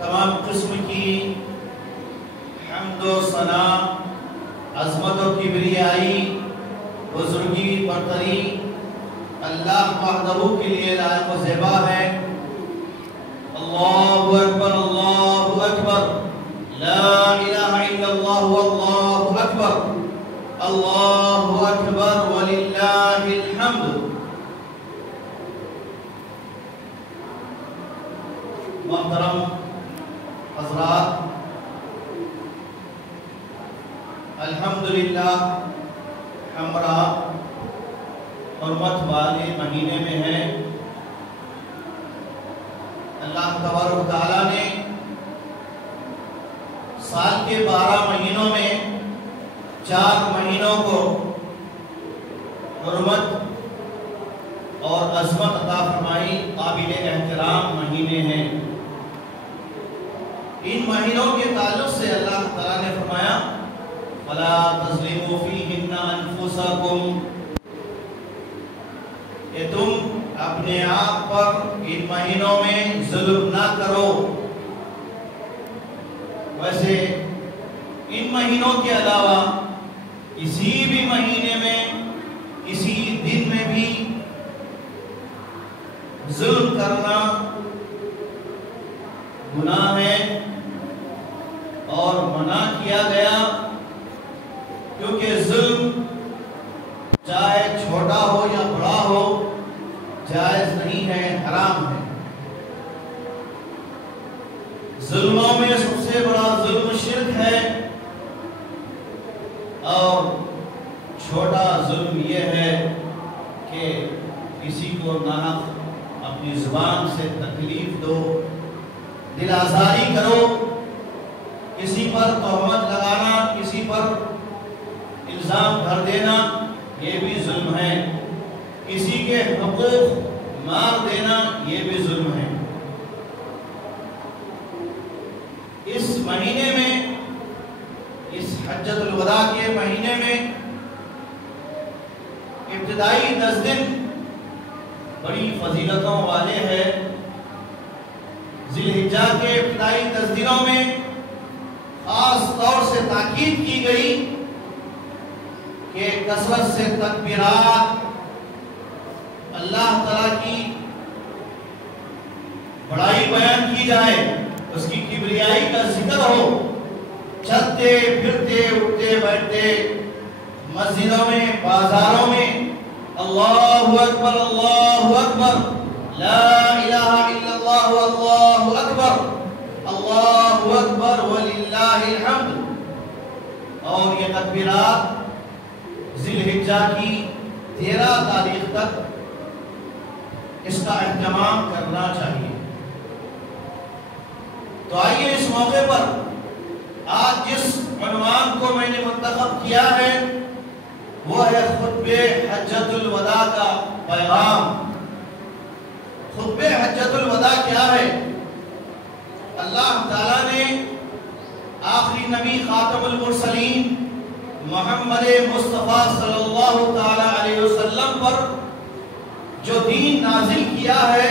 تمام قسم کی حمد و ثنا، عظمت و کبریائی، بزرگی برتری اللہ وحدہ کے لیے لائق و زیبا ہے۔ اللہ اکبر، اللہ اکبر، لا الہ الا اللہ واللہ اکبر، اللہ اکبر وللہ الحمد۔ محترم حضرات، الحمدللہ ہمارا حرمت والے مہینے میں ہے۔ اللہ تبارک و تعالیٰ نے سال کے 12 مہینوں میں 4 مہینوں کو حرمت اور عظمت عطا فرمائی، قابل احترام مہینے ہیں۔ ان مہینوں کے تعلق سے اللہ تعالیٰ نے فرمایا فَلَا تَظْلِمُوا فِيهِنَّ أَنفُسَكُمْ، کہ تم اپنے آپ پر ان مہینوں میں ظلم نہ کرو۔ ویسے ان مہینوں کے علاوہ کسی بھی مہینے میں کسی دن میں بھی ظلم کرنا گناہ ہے اور منع کیا گیا، کیونکہ ظلم چاہے چھوٹا ہو یا بڑا ہو جائز نہیں ہے، حرام ہے۔ ظلموں میں سب سے بڑا ظلم شرک ہے، اور چھوٹا ظلم یہ ہے کہ کسی کو ناحق اپنی زبان سے تکلیف دو، دل آزاری کرو، کسی پر تہمت لگانا، کسی پر الزام بھر دینا، یہ بھی ظلم ہے۔ کسی کے حقوق مار دینا، یہ بھی ظلم ہے۔ اس مہینے میں، اس حجۃ الوداع کے مہینے میں ابتدائی 10 دن بڑی فضیلتوں والے ہیں۔ ذی الحجہ کے ابتدائی 10 دنوں میں خاص طور سے تاکید کی گئی کہ کثرت سے تکبیرات، اللہ تعالیٰ کی بڑائی بیان کی جائے، اس کی کبریائی کا ذکر ہو، چلتے پھرتے اٹھتے بیٹھتے مسجدوں میں، بازاروں میں اللہ اکبر، اللہ اکبر، لا الہ الا اللہ واللہ اکبر، اللہ اکبر وللہ الحمد۔ اور یہ تکبیرات ذی الحجہ کی 13 تاریخ تک اس کا اہتمام کرنا چاہیے۔ تو آئیے اس موقع پر آج جس عنوان کو میں نے منتخب کیا ہے وہ ہے خطبہ حجۃ الوداع کا پیغام۔ خطبہ حجۃ الوداع کیا ہے؟ اللہ تعالیٰ نے آخری نبی خاتم المرسلین محمد مصطفیٰ صلی اللہ تعالیٰ علیہ وسلم پر جو دین نازل کیا ہے،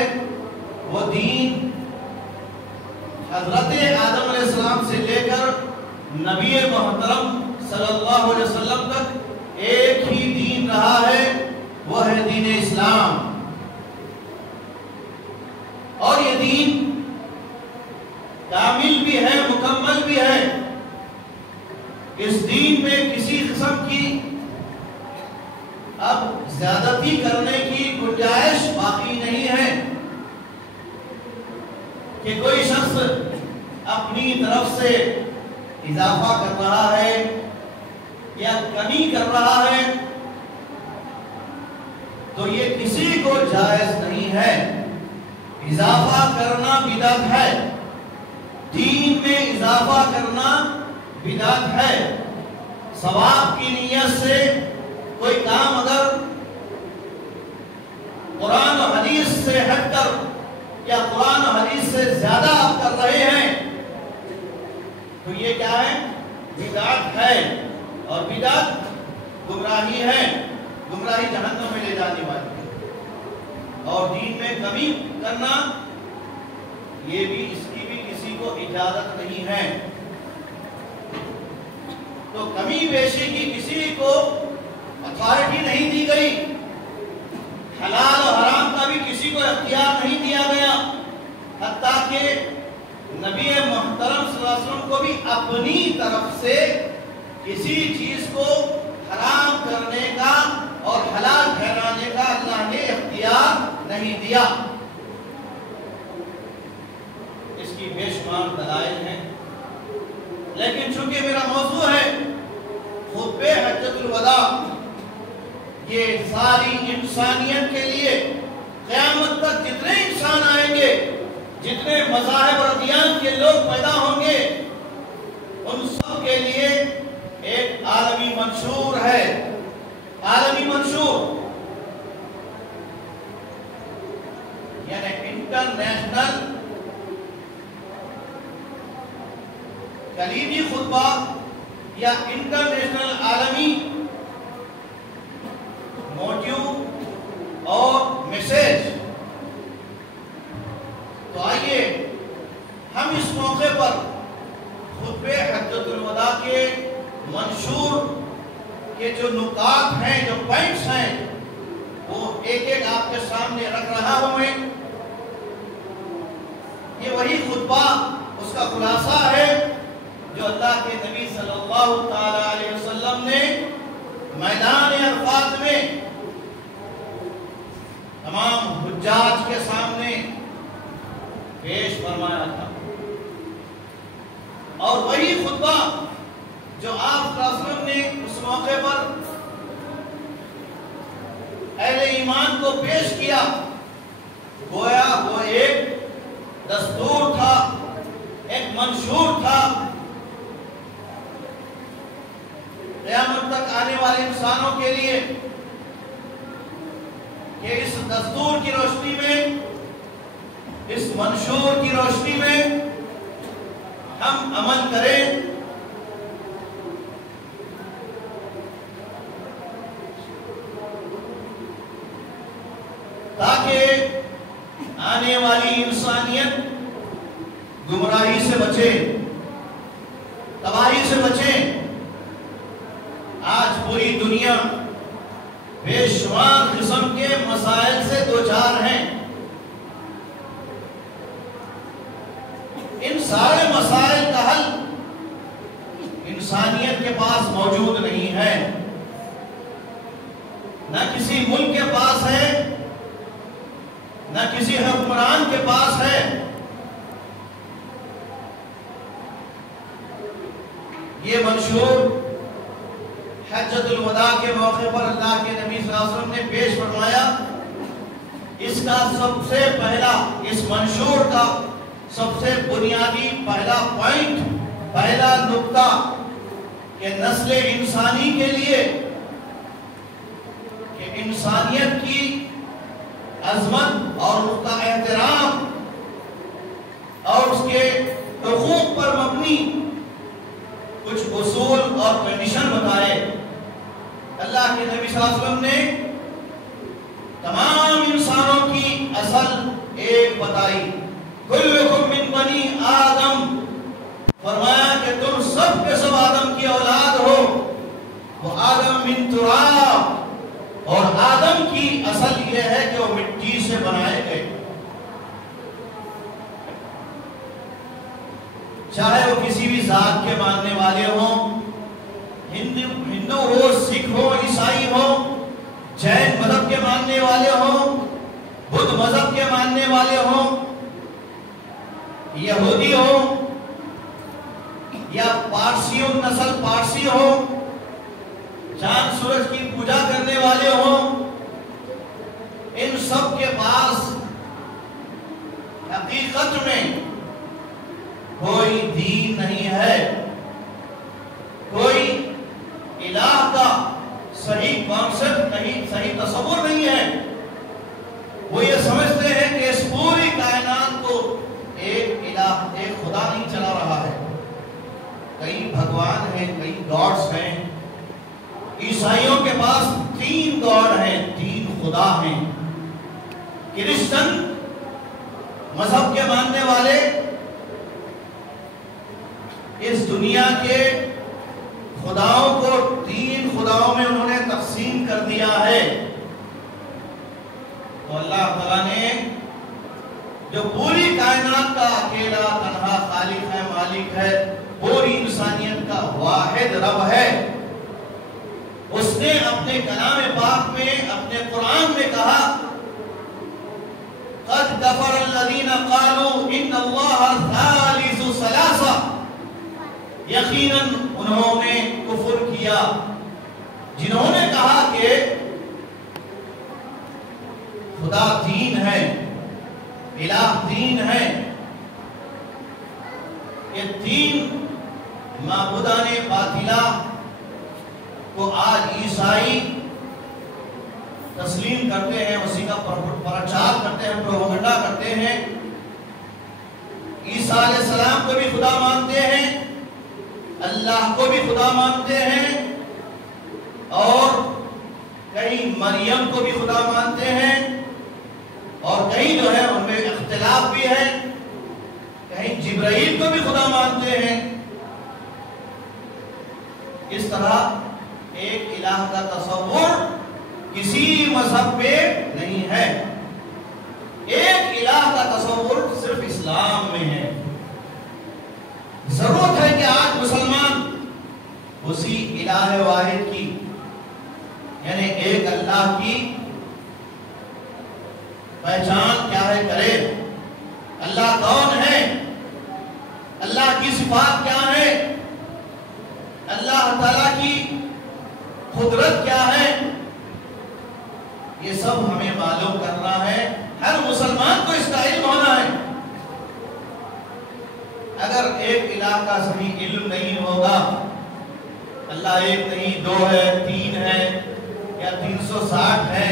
وہ دین حضرت آدم علیہ السلام سے لے کر نبی محترم صلی اللہ علیہ وسلم تک ایک ہی دین رہا ہے، وہ ہے دین اسلام۔ اور یہ دین کامل بھی ہے، مکمل بھی ہے۔ اس دین میں کسی قسم کی اب زیادتی کرنے کی گنجائش باقی نہیں ہے کہ کوئی شخص اپنی طرف سے اضافہ کر رہا ہے یا کمی کر رہا ہے، تو یہ کسی کو جائز نہیں ہے۔ اضافہ کرنا بدعت ہے، دین میں اضافہ کرنا بدعت ہے۔ ثواب کی نیت سے کوئی کام اگر قرآن و حدیث سے ہٹ کر یا قرآن و حدیث سے زیادہ آپ کر رہے ہیں تو یہ کیا ہے؟ بدعت ہے، اور بدعت گمراہی ہے، گمراہی جہنم میں لے جانے والی ہے۔ اور دین میں کمی کرنا، یہ بھی اس کی بھی کسی کو کو اجازت نہیں ہے. تو کمی بیشی کی کسی کو اتھارٹی نہیں دی گئی. حلال و حرام کا بھی کسی کو اختیار نہیں دیا گیا. حتیٰ کہ نبی محترم صلی اللہ علیہ وسلم کو بھی اپنی طرف سے کسی چیز کو حرام کرنے کا اور حلال ٹھہرانے کا اللہ نے اختیار نہیں دیا. اس کی بے شمار دلائل ہیں، لیکن چونکہ میرا موضوع ہے خطبہ حجۃ الوداع، یہ ساری انسانیت کے لیے قیامت تک جتنے انسان آئیں گے، جتنے مذاہب اور ادیان کے لوگ پیدا ہوں گے، ان سب کے لیے ایک عالمی منشور ہے. عالمی منشور یعنی انٹرنیشنل کلیدی خطبہ یا انٹرنیشنل عالمی موٹیو اور میسیج. تو آئیے ہم اس موقع پر خطبہ حجۃ الوداع کے منشور کے جو نکات ہیں، جو پوائنٹس ہیں، وہ ایک ایک آپ کے سامنے رکھ رہا ہوں میں. یہ وہی خطبہ، اس کا خلاصہ ہے جو اللہ کے نبی صلی اللہ تعالی علیہ وسلم نے میدان عرفات میں تمام حجاج کے سامنے پیش فرمایا تھا. اور وہی خطبہ جو آپ صلی اللہ علیہ وسلم نے اس موقع پر اہل ایمان کو پیش کیا، گویا وہ ایک دستور تھا، ایک منشور تھا قیامت تک آنے والے انسانوں کے لیے، کہ اس دستور کی روشنی میں، اس منشور کی روشنی میں ہم عمل کریں. تاکہ آنے والی انسانیت گمراہی سے بچے، تباہی سے بچے. آج پوری دنیا بے شمار قسم کے مسائل سے دوچار ہیں. ان سارے مسائل کا حل انسانیت کے پاس موجود نہیں ہے، نہ کسی ملک کے پاس ہے، نہ کسی حکمران کے پاس ہے. یہ منشور حجۃ الوداع کے موقع پر اللہ کے نبی صلی اللہ علیہ وسلم نے پیش فرمایا. اس کا سب سے پہلا، اس منشور کا سب سے بنیادی پہلا پوائنٹ، پہلا نقطہ کہ نسل انسانی کے لیے، کہ انسانیت کی عظمت اور اس کا احترام اور اس کے حقوق پر مبنی کچھ اصول اور کنڈیشن بتائے. اللہ کے نبی صلی اللہ علیہ وسلم نے تمام انسانوں کی اصل ایک بتائی، کلکم من بنی آدم. فرمایا کہ تم سب کے سب آدم کی اولاد ہو. وہ آدم من تراب، اور آدم کی اصل یہ ہے کہ وہ مٹی سے بنائے گئے. چاہے وہ کسی بھی ذات کے ماننے والے ہوں، ہندو ہو، سکھ ہو، عیسائی ہو، جین مذہب کے ماننے والے ہوں، بدھ مذہب کے ماننے والے ہوں، یہودی ہو یا پارسی نسل پارسی ہو، چاند سورج کی پوجا کرنے والے ہوں، ان سب کے پاس حقیقت میں کوئی دین نہیں ہے، کوئی الہ کا صحیح کانسیپٹ نہیں، صحیح تصور نہیں ہے. وہ یہ سمجھتے ہیں کہ اس پوری کائنات کو ایک الہ، ایک خدا نہیں چلا رہا ہے. کئی بھگوان ہیں، کئی گاڈز ہیں. عیسائیوں کے پاس 3 گاڈ ہیں، 3 خدا ہیں. کرسچن مذہب کے ماننے والے اس دنیا کے خداؤں کو 3 خداؤں میں انہوں نے تقسیم کر دیا ہے. تو اللہ تعالیٰ نے جو پوری کائنات کا اکیلا تنہا خالق ہے، مالک ہے، پوری انسانیت کا واحد رب ہے، اس نے اپنے کلام پاک میں، اپنے قرآن میں کہا قد کفر الذین قالوا ان اللہ ثالث ثلاثہ، یقیناً انہوں نے کفر کیا جنہوں نے کہا کہ خدا 3 ہے، الہ 3 ہے. یہ 3 معبودان باطلہ کو آج عیسائی تسلیم کرتے ہیں، اسی کا پرچار کرتے ہیں، پروپیگنڈا کرتے ہیں. عیسیٰ علیہ السلام کو بھی خدا مانتے ہیں، اللہ کو بھی خدا مانتے ہیں، اور کئی مریم کو بھی خدا مانتے ہیں، اور کئی جو ہے ان میں اختلاف بھی ہے، کہیں جبرائیل کو بھی خدا مانتے ہیں. اس طرح ایک الہ کا تصور کسی مذہب میں نہیں ہے. ایک الہ کا تصور صرف اسلام میں ہے. ضرورت ہے کہ آج مسلمان اسی الہ واحد کی، یعنی ایک اللہ کی پہچان کیا ہے کرے. اللہ کون ہے، اللہ کی صفات کیا ہے، اللہ تعالیٰ کی قدرت کیا ہے، یہ سب ہمیں معلوم کرنا ہے. ہر مسلمان کو اس کا علم ہونا ہے. اگر ایک الہ کا صحیح علم نہیں ہوگا، اللہ 1 نہیں 2 ہے 3 ہے یا 360 ہے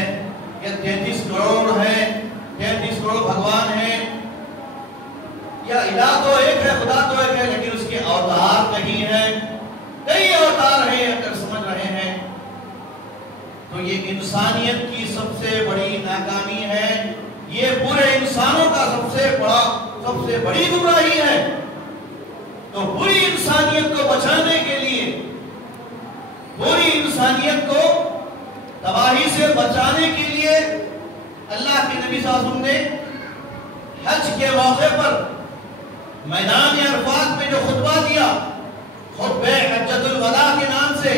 یا 33 کروڑ ہے، 33 کروڑ بھگوان ہے، یا الہ تو ایک ہے، خدا تو ایک ہے، لیکن اس کے اوتار کہیں ہیں، کئی اوتار ہیں، اگر سمجھ رہے ہیں تو یہ انسانیت کی سب سے بڑی ناکامی ہے. یہ پورے انسانوں کا سب سے بڑی گمراہی ہے. تو پوری انسانیت کو بچانے کے لیے، پوری انسانیت کو تباہی سے بچانے کے لیے اللہ کے نبی صلی اللہ علیہ وسلم نے حج کے موقع پر میدان عرفات میں جو خطبہ دیا، خطبہ حجۃ الوداع کے نام سے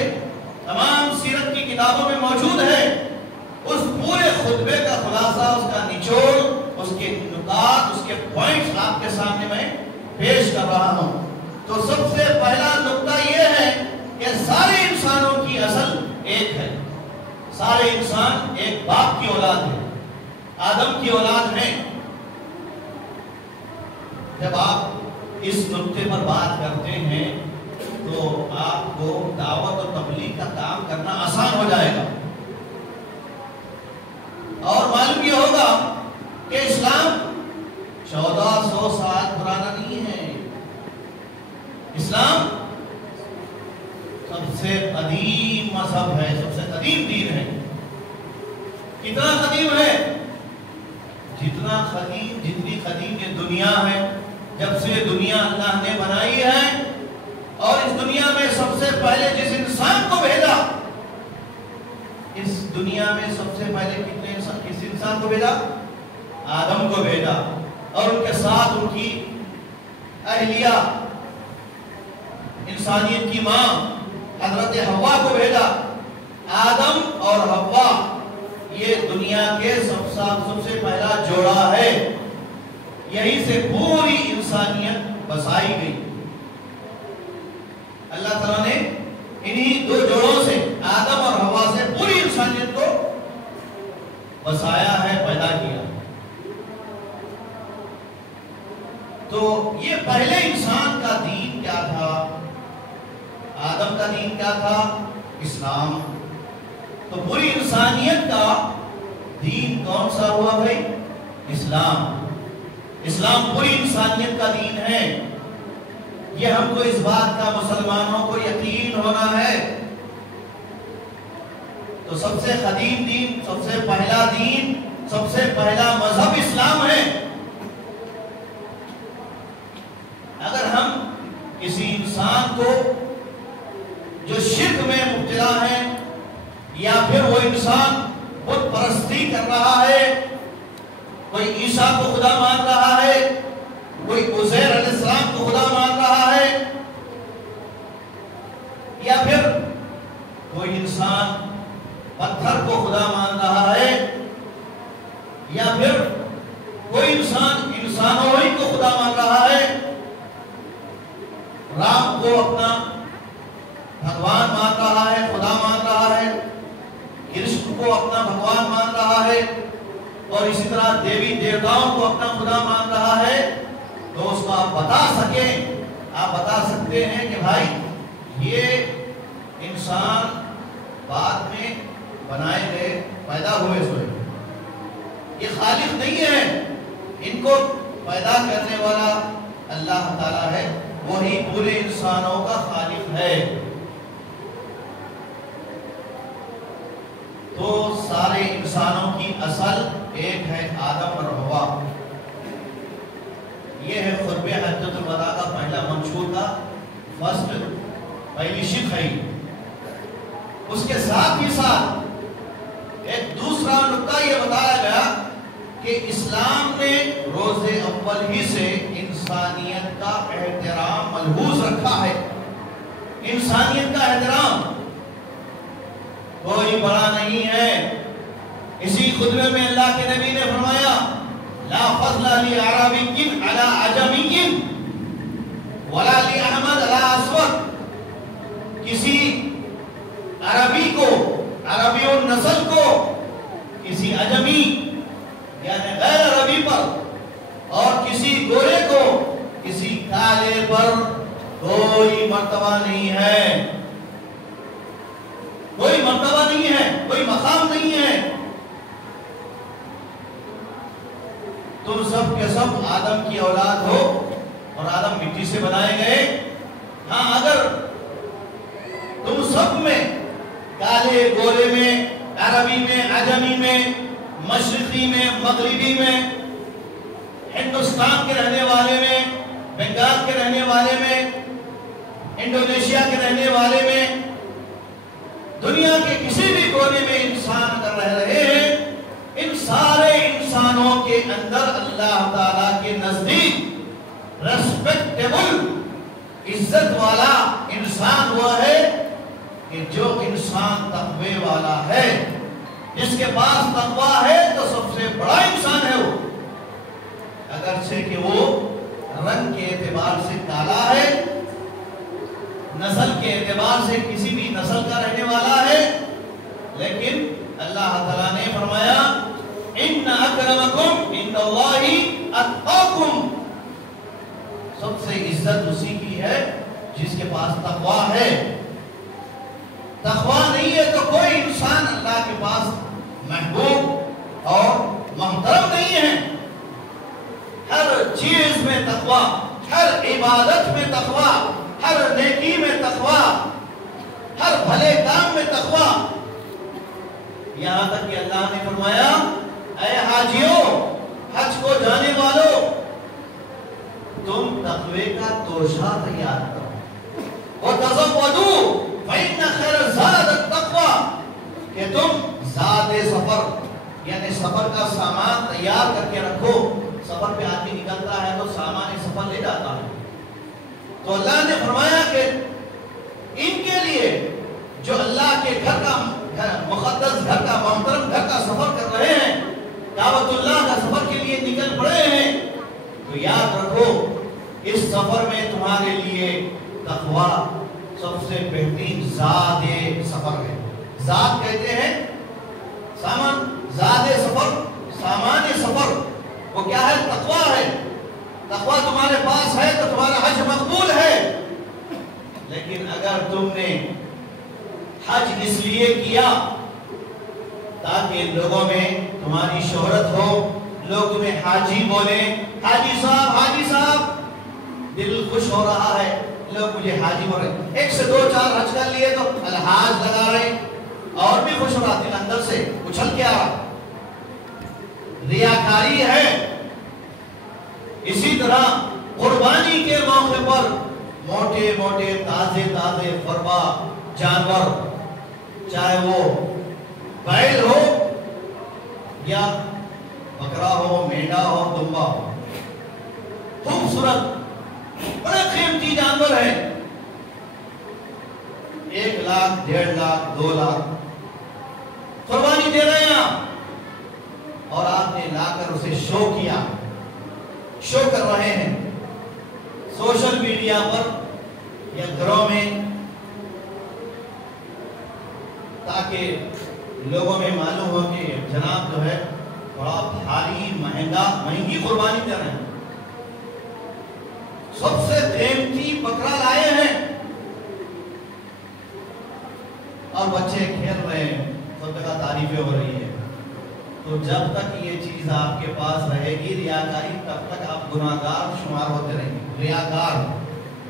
تمام سیرت کی کتابوں میں موجود ہے، اس پورے خطبے کا خلاصہ، اس کا نچوڑ، اس کے نکات، اس کے پوائنٹس آپ کے سامنے میں پیش کر رہا ہوں. تو سب سے پہلا نقطہ یہ ہے کہ سارے انسانوں کی اصل ایک ہے. سارے انسان ایک باپ کی اولاد ہے، آدم کی اولاد ہیں. جب آپ اس نقطے پر بات کرتے ہیں تو آپ کو دعوت و تبلیغ کا کام کرنا آسان ہو جائے گا. اور معلوم یہ ہوگا کہ اسلام 1400 سال پرانا نہیں ہے. اسلام سب سے قدیم مذہب ہے، سب سے قدیم دین ہے. کتنا قدیم ہے؟ جتنی قدیم یہ دنیا ہے. جب سے دنیا اللہ نے بنائی ہے، اور اس دنیا میں سب سے پہلے جس انسان کو بھیجا، اس دنیا میں سب سے پہلے کس انسان کو بھیجا؟ آدم کو بھیجا، اور ان کے ساتھ ان کی اہلیہ، انسانیت کی ماں حضرت حوا کو بھیجا. آدم اور حوا یہ دنیا کے سب سے پہلا جوڑا ہے. یہیں سے پوری انسانیت بسائی گئی. اللہ تعالیٰ نے انہی 2 جوڑوں سے، آدم اور حوا سے، پوری انسانیت کو بسایا ہے، پیدا کیا. تو یہ پہلے انسان کا دین کیا تھا؟ آدم کا دین کیا تھا؟ اسلام. تو پوری انسانیت کا دین کون سا ہوا بھائی؟ اسلام. اسلام پوری انسانیت کا دین ہے. یہ ہم کو اس بات کا مسلمانوں کو یقین ہونا ہے. تو سب سے قدیم دین، سب سے پہلا دین، سب سے پہلا مذہب اسلام ہے. اگر ہم کسی انسان کو جو شرک میں مبتلا ہے، یا پھر وہ انسان بت پرستی کر رہا ہے، کوئی عیسیٰ کو خدا مان رہا ہے، کوئی عزیر علیہ السلام کو خدا مان رہا ہے، یا پھر کوئی انسان پتھر کو خدا مان رہا ہے، یا پھر کوئی انسان انسانوں ہی کو خدا مان رہا ہے، رام کو اپنا بھگوان مان رہا ہے، خدا مان رہا ہے، کرشن کو اپنا بھگوان مان رہا ہے، اور اسی طرح دیوی دیوتاؤں کو اپنا خدا مان رہا ہے، تو اس کو آپ بتا سکتے ہیں کہ بھائی یہ انسان بعد میں بنائے گئے پیدا ہوئے یہ خالق نہیں ہے، ان کو پیدا کرنے والا اللہ تعالیٰ ہے، وہی پورے انسانوں کا خالق ہے۔ تو سارے انسانوں کی اصل ایک ہے، آدم اور حوا۔ یہ ہے خطبہ حجۃ الوداع کا پہلا منشور کا پہلی شق ہے۔ اس کے ساتھ ہی ساتھ ایک دوسرا نقطہ یہ بتایا گیا کہ اسلام نے روز اول ہی سے انسانیت کا احترام ملحوظ رکھا ہے۔ انسانیت کا احترام کوئی بڑا نہیں ہے۔ اسی خطبے میں اللہ کے نبی نے فرمایا لا فضل لعربی علی عجمی ولا لأحمد علی اسود۔ کسی عربی کو، عربی النسل کو کسی عجمی یعنی غیر عربی پر، اور کسی گورے کو کسی کالے پر کوئی مرتبہ نہیں ہے، کوئی مرتبہ نہیں ہے، کوئی مقام نہیں ہے۔ تم سب کے سب آدم کی اولاد ہو، اور آدم مٹی سے بنائے گئے۔ ہاں اگر تم سب میں کالے گورے میں، عربی میں، عجمی میں، مشرقی میں، مغربی میں، ہندوستان کے رہنے والے میں، بنگال کے رہنے والے میں، انڈونیشیا کے رہنے والے میں، دنیا کے کسی بھی کونے میں انسان اگر رہ رہے ہیں، ان سارے انسانوں کے اندر اللہ تعالیٰ کے نزدیک ریسپیکٹیبل، عزت والا انسان ہوا ہے کہ جو انسان تقوی والا ہے، جس کے پاس تقوی ہے تو سب سے بڑا انسان ہے وہ، اگرچہ کہ وہ رنگ کے اعتبار سے کالا ہے، نسل کے اعتبار سے کسی بھی نسل کا رہنے والا ہے، لیکن اللہ تعالیٰ نے فرمایا ان اکرمکم عند اللہ اتقاکم، سب سے عزت اسی کی ہے جس کے پاس تقوی ہے۔ تقوی نہیں ہے تو کوئی انسان اللہ کے پاس محبوب اور محترم نہیں ہے۔ ہر چیز میں تقوی، ہر عبادت میں تقوی، ہر نیکی میں تقوی، ہر بھلے کام میں تقوی۔ یہاں تک کہ اللہ نے فرمایا اے حاجیوں، حج کو جانے والوں، تم تقوی کا توشہ تیار کرو، وَتَزَوَّدُوا فَإِنَّ خَيْرَ الزَّادِ التَّقْوَىٰ، کہ تم زاد سفر یعنی سفر کا سامان تیار کر کے رکھو۔ سفر پہ آدمی نکلتا ہے تو سامان سفر لے جاتا ہے، تو اللہ نے فرمایا کہ ان کے لیے جو اللہ کے گھر کا مقدس گھر کا محترم گھر کا سفر کر رہے ہیں، کعبۃ اللہ کا سفر کے لیے نکل پڑے ہیں، تو یاد رکھو اس سفر میں تمہارے لیے تقوی سب سے بہترین زاد سفر ہے۔ زاد کہتے ہیں سامان، زاد سفر، سامان سفر، وہ کیا ہے؟ تقوی ہے۔ تقوی تمہارے پاس ہے تو تمہارا حج مقبول ہے۔ لیکن اگر تم نے حج اس لیے کیا تاکہ لوگوں میں تمہاری شہرت ہو، لوگ تمہیں حاجی بولیں، حاجی صاحب، دل خوش ہو رہا ہے، لوگ مجھے حاجی بول رہے ہیں، ایک سے دو چار حج کر لیے تو الحاج لگا رہے ہیں، اور بھی خوش ہو رہا، دل اندر سے اچھل کے آ رہا، ریاکاری ہے۔ اسی طرح قربانی کے موقع پر موٹے موٹے تازے تازے فربا جانور، چاہے وہ بیل ہو یا بکرا ہو، مینڈا ہو، دمبا ہو، خوبصورت بڑے قیمتی جانور ہیں، 1 لاکھ 1.5 لاکھ 2 لاکھ قربانی دے رہے ہیں آپ، اور آپ نے لا کر اسے شو کیا، شو کر رہے ہیں سوشل میڈیا پر یا گھروں میں، تاکہ لوگوں میں معلوم ہو کہ جناب جو ہے بڑا بھاری مہنگی قربانی دے رہے ہیں، سب سے قیمتی بکرا لائے ہیں، اور بچے کھیل رہے ہیں، سب جگہ تعریفیں ہو رہی ہے۔ تو جب تک یہ چیز آپ کے پاس رہے گی ریاکاری، تب تک آپ گناہگار شمار ہوتے رہیں گے۔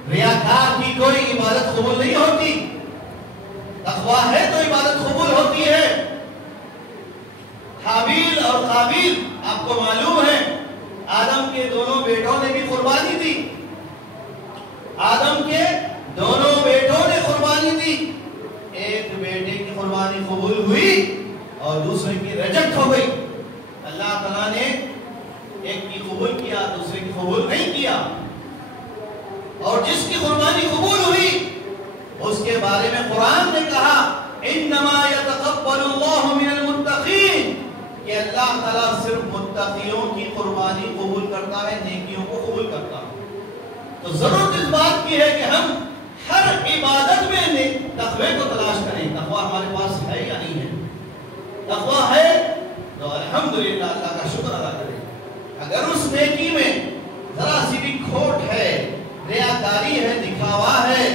ریاکار کی کوئی عبادت قبول نہیں ہوتی، تقویٰ ہے تو عبادت قبول ہوتی ہے۔ حابیل اور قابیل آپ کو معلوم ہے، آدم کے دونوں بیٹوں نے بھی قربانی دی، آدم کے دونوں بیٹوں نے قربانی دی، ایک بیٹے کی قربانی قبول ہوئی اور دوسرے کی ریجیکٹ ہو گئی۔ اللہ تعالیٰ نے ایک کی قبول کیا، دوسرے کی قبول نہیں کیا، اور جس کی قربانی قبول ہوئی اس کے بارے میں قرآن نے کہا انما یتقبل اللہ من المتقین، کہ اللہ تعالیٰ صرف متقیوں کی قربانی قبول کرتا ہے، نیکیوں کو قبول کرتا ہے۔ تو ضرورت اس بات کی ہے کہ ہم ہر عبادت میں تقوی کو تلاش کریں۔ تقوی ہمارے پاس ہے یا نہیں ہے؟ تقوی ہے تو الحمدللہ اللہ کا شکر ادا کریں۔ اگر اس نیکی میں ذرا سی بھی کھوٹ ہے، ریاکاری ہے، دکھاوا ہے،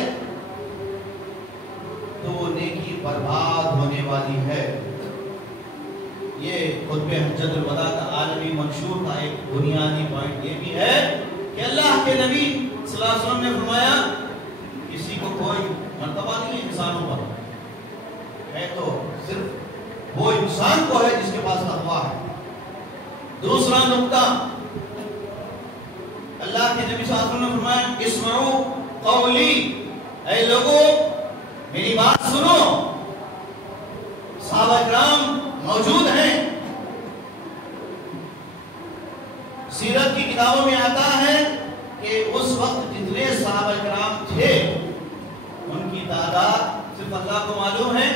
تو وہ نیکی برباد ہونے والی ہے۔ یہ خطبہ حجۃ الوداع کا عالمی منشور کا ایک بنیادی پوائنٹ یہ بھی ہے کہ اللہ کے نبی صلی اللہ علیہ وسلم نے فرمایا کسی کو کوئی مرتبہ نہیں ہے انسانوں پر، ہے تو صرف وہ انسان کو ہے جس کے پاس تقویٰ ہے۔ دوسرا نقطہ، اللہ کے نبی صلی اللہ علیہ وسلم نے فرمایا اسمعوا قولی، اے لوگوں میری بات سنو۔ صحابہ کرام موجود ہیں، سیرت کی کتابوں میں آتا ہے کہ اس وقت جتنے صحابہ کرام تھے ان کی تعداد صرف اللہ کو معلوم ہے،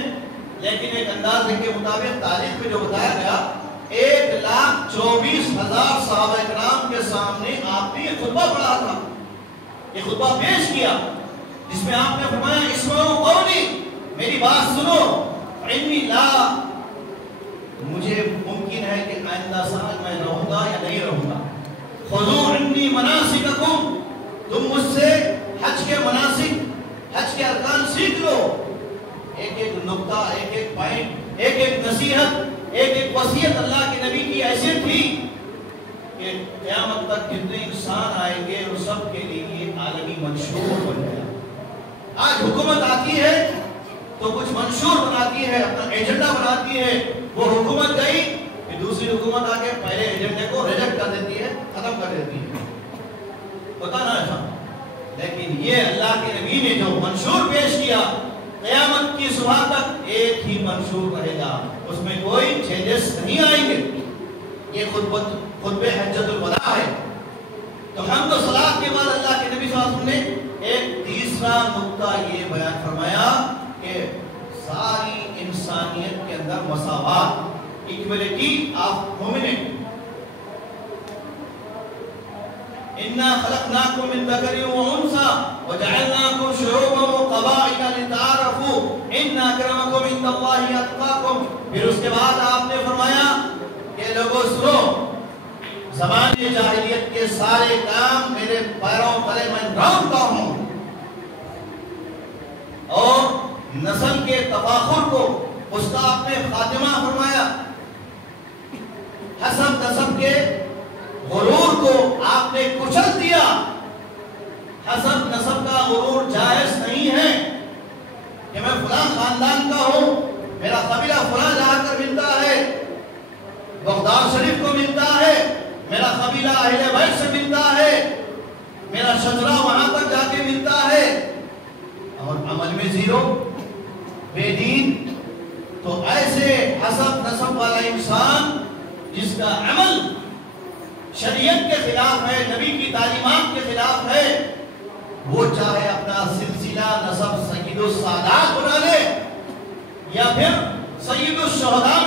لیکن ایک اندازے کے مطابق تاریخ میں جو بتایا گیا 1,24,000 صحابہ کرام کے سامنے آپ نے یہ خطبہ پڑھا تھا، یہ خطبہ پیش کیا جس میں آپ نے فرمایا اسمعوا قولی، میری بات سنو، انی لا، مجھے ممکن ہے کہ آئندہ سال میں رہوں گا یا نہیں رہوں گا، خذوا عنی مناسککم، تم مجھ سے حج کے مناسک، حج کے ارکان سیکھ لو۔ ایک ایک نقطہ، ایک ایک پوائنٹ، ایک ایک نصیحت، ایک ایک وصیت اللہ کے نبی کی ایسی تھی کہ قیامت تک جتنے انسان آئیں گے ان سب کے لیے یہ عالمی منشور بن گیا۔ آج حکومت آتی ہے تو کچھ منشور بناتی ہے، اپنا ایجنڈا بناتی ہے، وہ حکومت گئی کہ دوسری حکومت آ کے پہلے ایجنڈے کو ریجیکٹ کر دیتی ہے، ختم کر دیتی ہے، پتہ نہ ایسا۔ لیکن یہ اللہ کے نبی نے جو منشور پیش کیا، قیامت کی صبح تک ایک ہی منشور رہے گا، اس میں کوئی چینجز نہیں آئیں گے۔ یہ خطبہ حجۃ الوداع ہے۔ تو ہم تو صلاۃ کے بعد اللہ کے نبی صلی اللہ علیہ وسلم نے ایک تیسرا نقطہ یہ بیان فرمایا کہ ساری انسانیت کے اندر مساوات، ایکویلٹی آف ہیومنٹی۔ اِنَّا خَلَقْنَاكُم مِّن ذَكَرٍ وَأُنثَىٰ وَجَعَلْنَاكُمْ شُعُوبًا وَقَبَائِلَ لِتَعَارَفُوا إِنَّ أَكْرَمَكُمْ عِندَ اللَّهِ أَتْقَاكُمْ۔ پھر اس کے بعد آپ نے فرمایا کہ لوگوں سنو، زمانے جاہلیت کے سارے کام میرے پیروں تلے میں رونتا ہوں، اور نسل کے تفاخر کو اس کا آپ نے خاتمہ فرمایا، حسب نسب کے غرور کو آپ نے کچل دیا۔ حسب نسب کا غرور جائز نہیں ہے کہ میں فلاں خاندان کا ہوں، میرا قبیلہ فلاں جا کر ملتا ہے، بغداد شریف کو ملتا ہے، میرا قبیلہ اہل بیت سے ملتا ہے، میرا شجرہ وہاں تک جا کے میں ملتا ہے اور عمل میں زیرو، بے دین، تو ایسے حسب نسب والا انسان جس کا عمل شریعت کے خلاف ہے، نبی کی تعلیمات کے خلاف ہے، وہ چاہے اپنا سلسلہ نسب سید السادات بنا لے یا پھر سید الشہداء